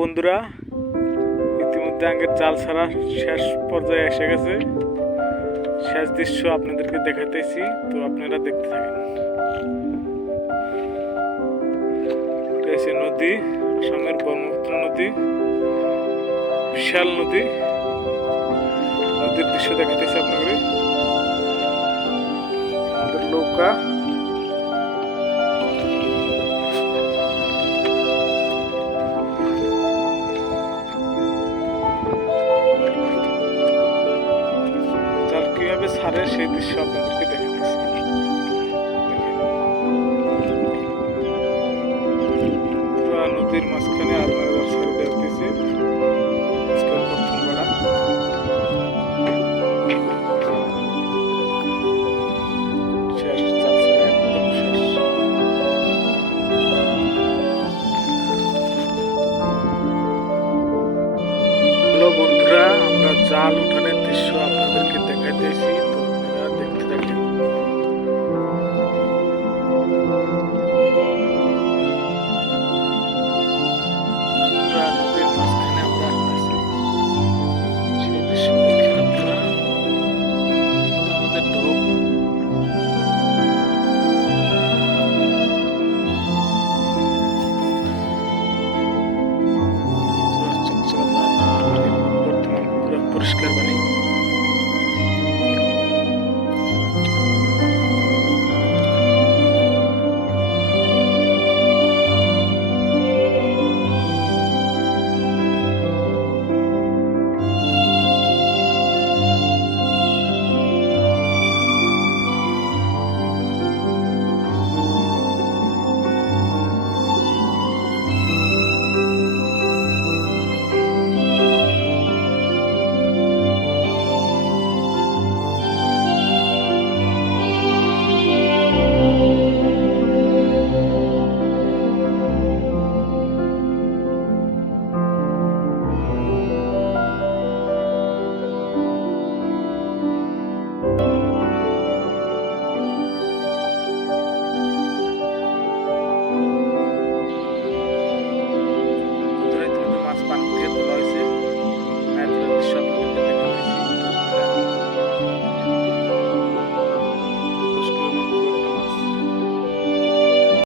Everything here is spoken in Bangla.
বন্ধুরা, ইতিমধ্যে আগের জাল ছাড়া শেষ পর্যায়ে এসে গেছে। শেষ দৃশ্য আপনাদেরকে দেখাতেছি, তো আপনারা দেখতে থাকেন। এসে নদী, আসামের ব্রহ্মপুত্র নদী, বিশাল নদী। নদীর দৃশ্য দেখাতেছি আপনাদের। আমাদের নৌকা, জাল কিভাবে ছাড়ে সেই দৃশ্য আপনাদেরকে দেখাতেছি। পুরা নদীর মাঝখানে আপনারা জাল ছাড়ে দেখতেছি। আজকের প্রথম বেলা। শেষ জাল ছাড়া, একদম শেষ। হ্যালো বন্ধুরা, আমরা জাল উঠানের দৃশ্য আপনাদেরকে দেখাইতেছি।